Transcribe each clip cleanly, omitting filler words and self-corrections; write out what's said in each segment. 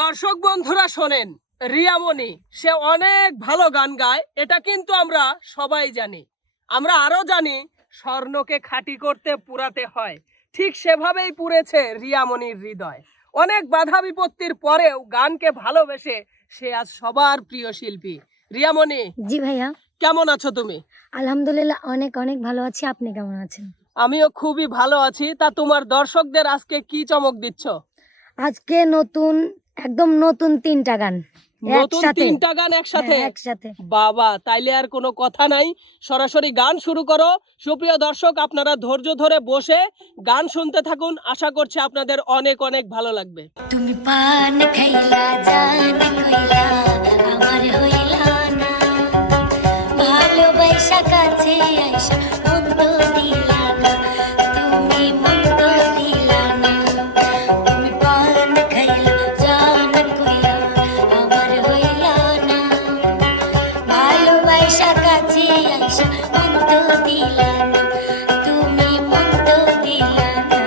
দর্শক বন্ধুরা শোনেন, রিয়ামণি সে অনেক ভালো গান গায়, এটা কিন্তু আমরা সবাই জানি। আমরা আরো জানি স্বর্ণকে খাঁটি করতে পুরাতে হয়, ঠিক সেভাবেই পুড়েছে রিয়ামণির হৃদয়। অনেক বাধা বিপত্তির পরেও গানকে ভালোবেসে সে আজ সবার প্রিয় শিল্পী। রিয়ামণি, জি ভাইয়া, কেমন আছো তুমি? আলহামদুলিল্লাহ অনেক অনেক ভালো আছি। আপনি কেমন আছেন? আমিও খুবই ভালো আছি। তা তোমার দর্শকদের আজকে কি চমক দিচ্ছ? আজকে একদম নতুন 3টা গান নতুন একসাথে। 3টা গান একসাথে? হ্যাঁ, একসাথে। বাবা, তাইলে আর কোনো কথা নাই, সরাসরি গান শুরু করো। সুপ্রিয় দর্শক, আপনারা ধৈর্য ধরে বসে গান শুনতে থাকুন, আশা করছি আপনাদের অনেক অনেক ভালো লাগবে। তুমি পান খাইলা জান কইলা আমার হইলা না, ভালোবাসা কাছে আইসা মন তো দিলা না, তুমি মন তো দিলা না। তুমি পান খাইলা জান কইলা আমার হইলা না, ভালোবাসা কাছে আইসা মন তো দিলা না, তুমি মন তো দিলা না।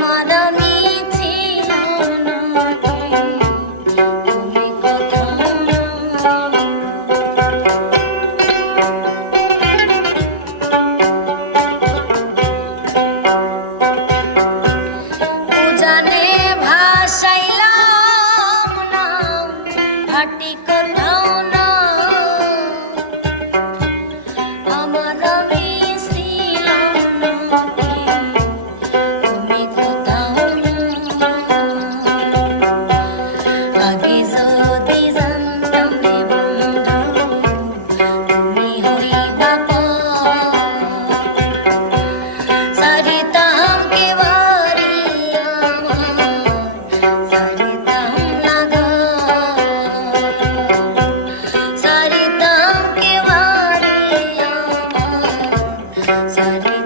আমার আমি ছিলাম না তুমি কোথাও না উজানে ভাসাইলাম না ঘাটি কোথাও না আমার আমি ছিলাম না তুমি কোথাও না আগে যদি জানতাম রে বন্ধু তুমি হইবা সারিতাম কে বাড়ি আমার সারিতাম লাগা সারিতাম কে বাড়ি আমার সারি